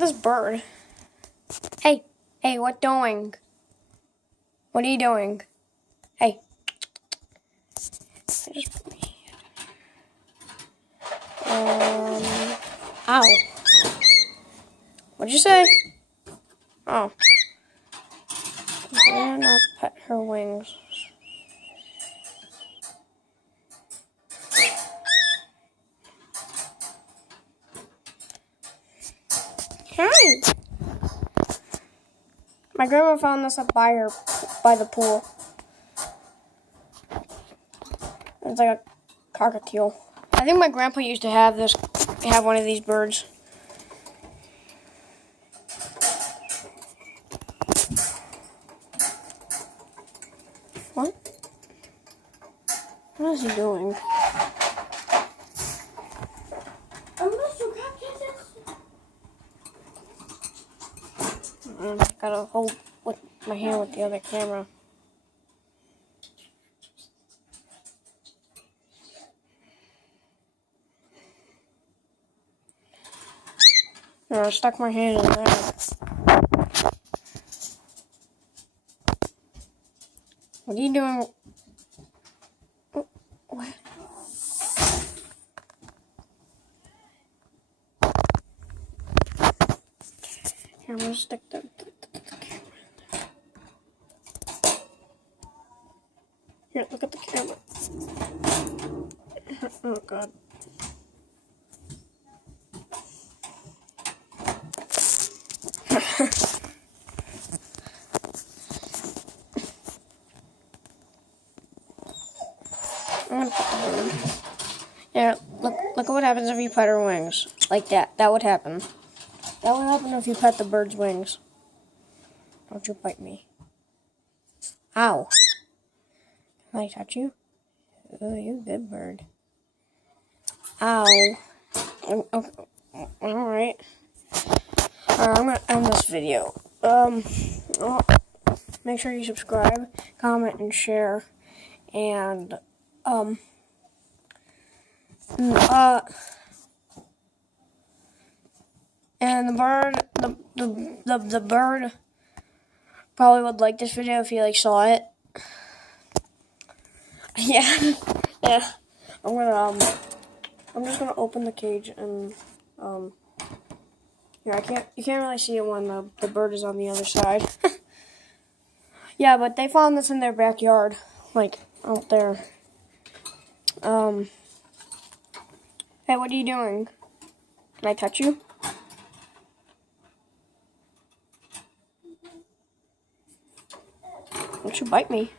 This bird. Hey, hey, what doing? What are you doing? Hey. I just put me. Ow. What'd you say? Oh. Dare not pet her wings. Hi. My grandma found this up by the pool. It's like a cockatiel. I think my grandpa used to have one of these birds. What? What is he doing? Gotta hold with my hand with the other camera. No, I stuck my hand in there. What are you doing? What? Here, I'm gonna stick the camera in there. Here, look at the camera. Oh, God. I'm gonna put the bird. Yeah, look at what happens if you pet her wings. Like that. That would happen. That would happen if you pet the bird's wings. Don't you bite me. Ow. Can I touch you? Oh, you good bird. Ow. Okay. Alright. I'm gonna end this video. Make sure you subscribe, comment, and share. And, and the bird probably would like this video if he saw it. Yeah, yeah. I'm just gonna open the cage and yeah, you can't really see it when the bird is on the other side. Yeah, but they found this in their backyard, out there. Hey, what are you doing? Can I touch you? Don't you bite me.